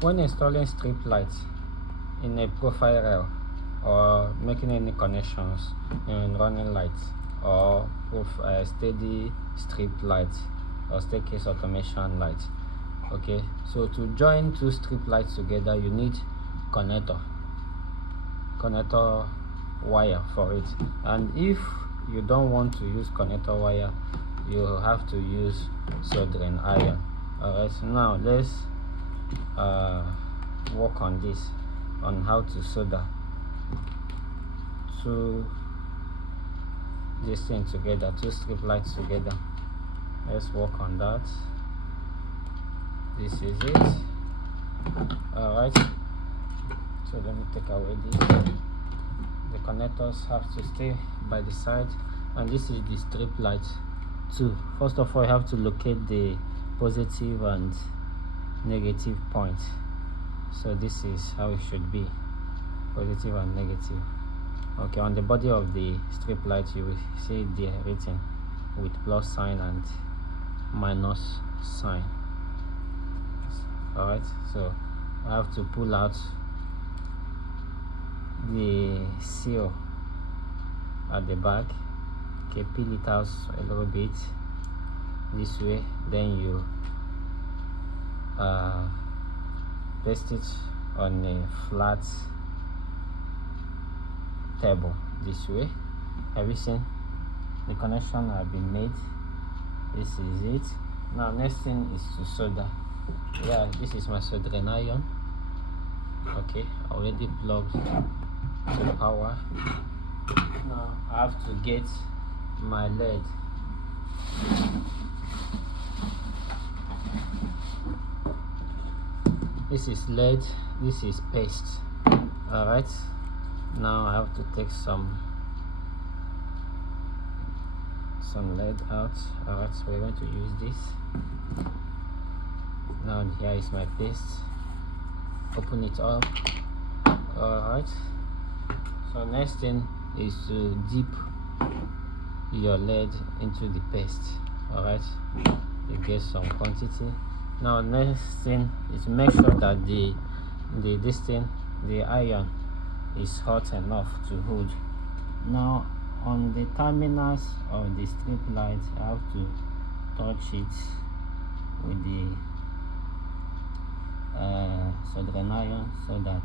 When installing strip lights in a profile rail or making any connections in running lights or steady strip lights or staircase automation lights, okay, so to join two strip lights together you need connector wire for it. And if you don't want to use connector wire, you have to use soldering iron. Alright, so now let's work on this, on how to solder two this thing together, two strip lights together. Let's work on that. This is it. Alright, so let me take away this. The connectors have to stay by the side, and this is the strip light too. First of all, you have to locate the positive and negative point. So this is how it should be, positive and negative. Okay, on the body of the strip light you will see the written with plus sign and minus sign. Alright, so I have to pull out the seal at the back. Okay, peel it out a little bit this way, then you paste it on a flat table this way. Have you seen the connection have been made? This is it. Now next thing is to solder. Yeah, this is my soldering iron. Okay, already plugged to power. Now I have to get my lead. This is lead, this is paste. Alright, now I have to take some lead out. Alright, so we're going to use this. Now here is my paste. Open it up. Alright, so next thing is to dip your lead into the paste. Alright, you get some quantity. Now next thing is make sure that the iron is hot enough to hold. Now on the terminals of the strip light, I have to touch it with the soldering iron so that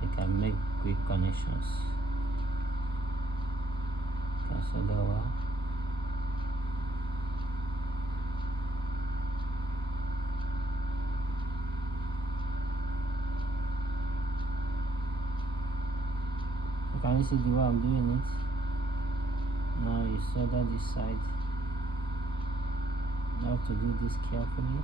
we can make quick connections. Can solder well. Can you see the way I'm doing it? Now you solder this side. You have to do this carefully.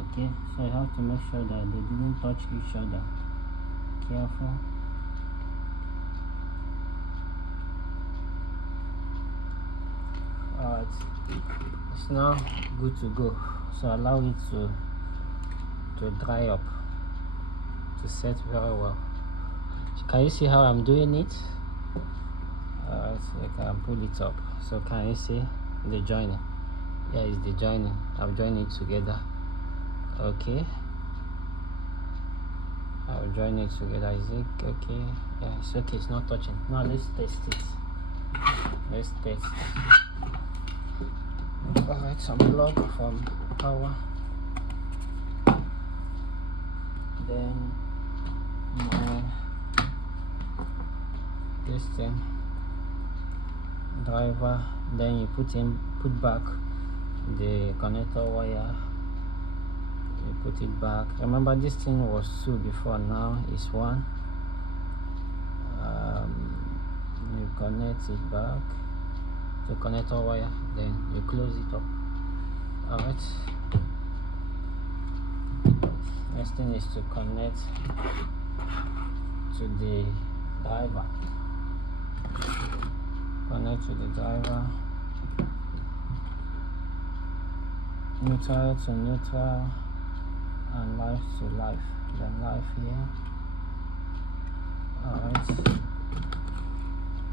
Okay, so you have to make sure that they didn't touch each other. Careful. Alright, it's now good to go. So allow it to dry up, to set very well. Can you see how I'm doing it? Alright, so you can pull it up. So can you see the joining? Here is the joining. I've joined it together. Okay, I'll join it together. Is it okay? Yeah, it's okay. It's not touching. Now let's test it. Let's test. Alright, some plug from power. Then my this thing driver. Then you put back the connector wire. You put it back. Remember, this thing was 2 before, now it's 1. You connect it back to connector wire, then you close it up. Alright, next thing is to connect to the driver. Connect to the driver. neutral to neutral, and life to life, then life here. Alright,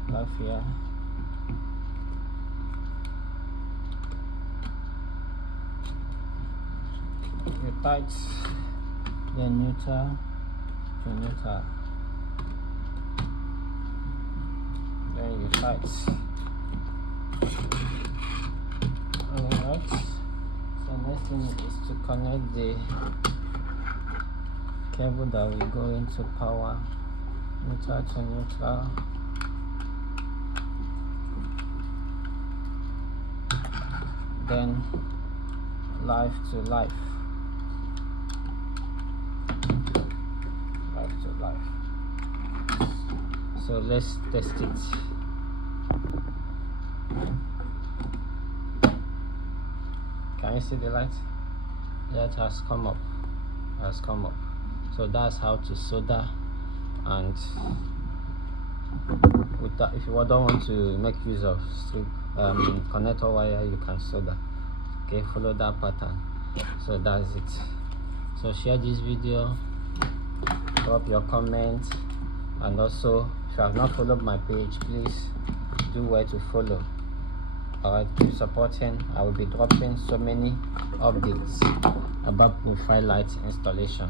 life here. You tight, then neutral to neutral, then you tight. Alright, so next thing is to connect the cable that will go into power, neutral to neutral, then life to life, life to life. So let's test it. Can you see the light? That has come up, so that's how to solder. And with that, if you don't want to make use of strip connector wire, you can solder. Okay, follow that pattern. So that's it. So share this video, drop your comments, and also if you have not followed my page, please do well to follow. Alright, keep supporting. I will be dropping so many updates about profile light installation.